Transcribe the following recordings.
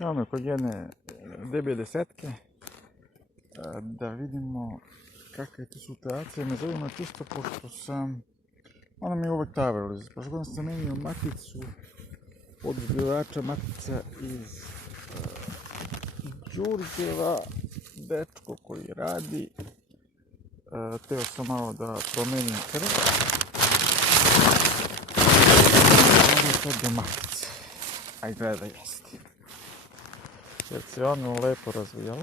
Evo me kod jedne DB10-ke da vidimo kakva je tu situacija. Me zanima čisto pošto sam... Ona mi je uvek tavala. Prošle godine sam zamenio maticu od uzgajivača, matica iz Đurđeva, dečko koji radi. Teo sam malo da promenim krv. Ovo je sad do matice. A izgleda da jeste. Jer se ono lepo razvijalo.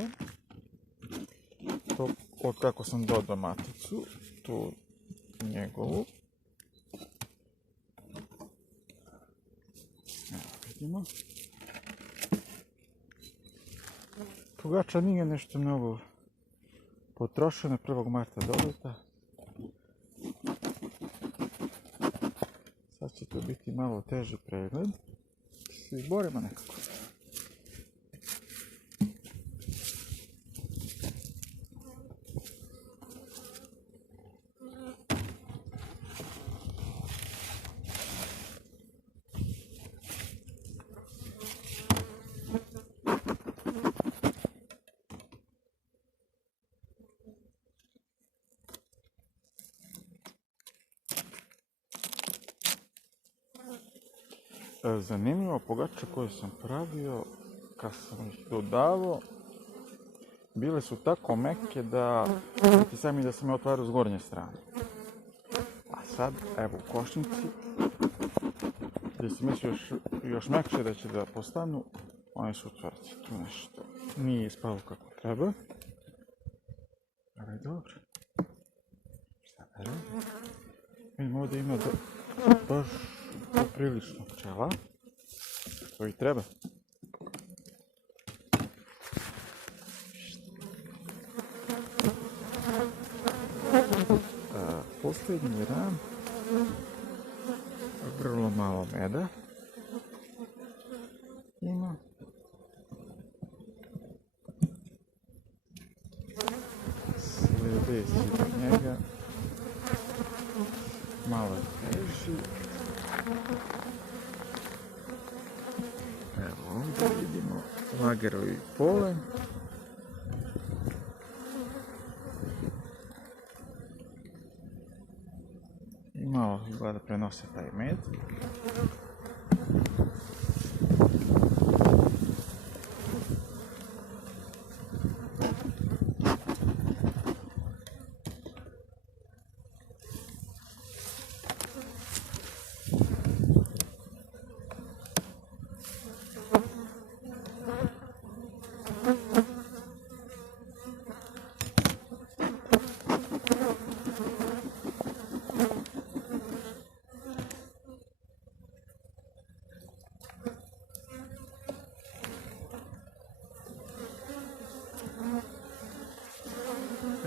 To od kako sam dodao maticu, tu njegovu. Evo vidimo. Pogača nije nešto mnogo potrošeno, 1. marta dodata. Sad će to biti malo teži pregled. Se izborimo nekako. Zanimljivo, pogače koje sam pravio, kad sam ih dodavao, bile su tako meke da ti sami da sam je otvarao s gornje strane. A sad, evo u košnici, gdje sam mislio još mekše da će da postanu, one su tvrde. Tu nešto nije ispalo kako treba. Ali dobro. Šta da radim? Vidimo ovdje ima baš poprilično pčela, što i treba. Posljednji ram, vrlo malo meda ima. Sljedeći do njega malo teži. Evo ovdje vidimo lagerovi polen. I malo izgleda prenose taj med.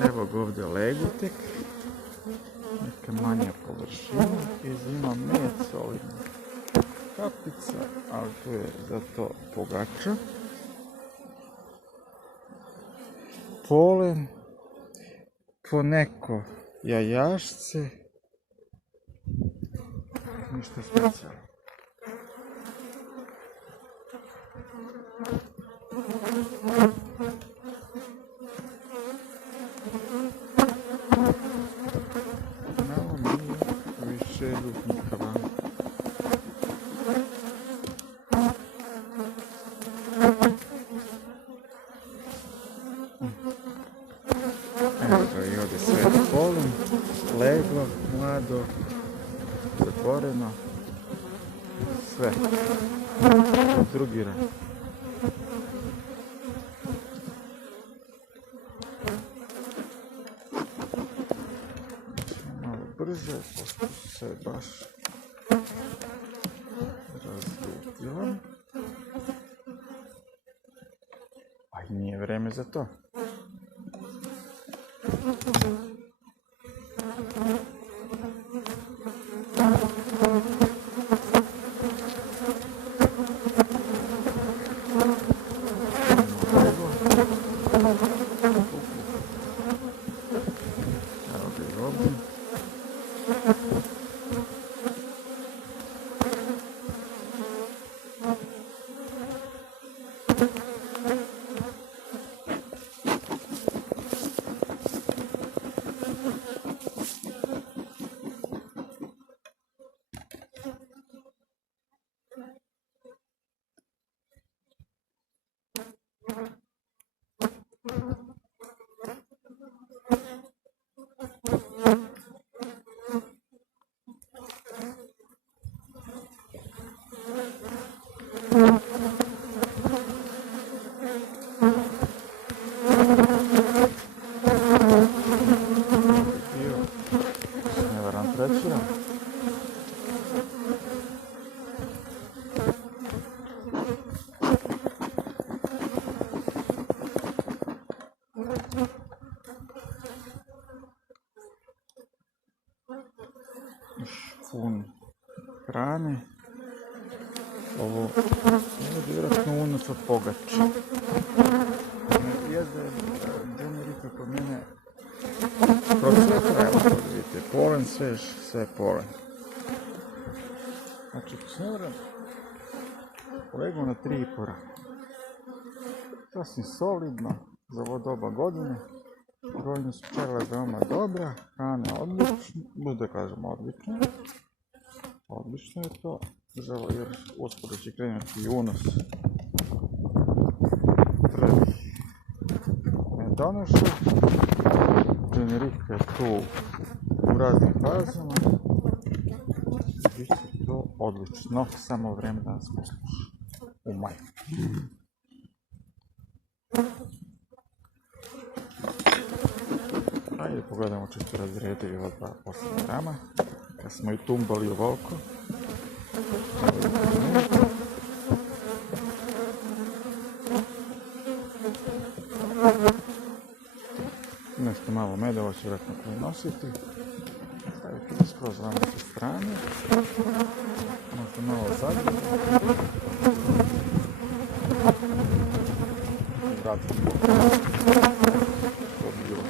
Evo ga ovdje legutek, neka manja površina, ima med solidna kapica, ali tu je zato pogača. Polen, poneko jajašce, ništa specijalno. Evo ga i ovdje sve polen, leglo, mlado, zatvoreno, sve, drugi ran. Malo brže, pošto se baš razljutila. A i nije vreme za to. pun hrane. Ovo je vjerojatno unos od pogača. Jezda je dženerika kod mene procvjeta, evo to vidite, polen svež, sve polen. Znači, snevram legao na 3,5 rana. Sasvim solidno za ovo doba godine. Godine su pčele veoma dobra, hrana odlična, bude kažemo odlična. Odlično je to, jer uskoro će krenuti i unos prvih medonoša. Dženerika je tu u raznim fazama. Biće to odlično, samo vreme da nas posluša u maju. Ajde pogledamo čisto razredili ova 2 grama, kad smo i tumbali ovoliko. Nešto malo meda, ovo će vjerojatno prenositi. Stavite skroz vamo sa strane. Možda malo zadnje. Vratite. To bi bilo.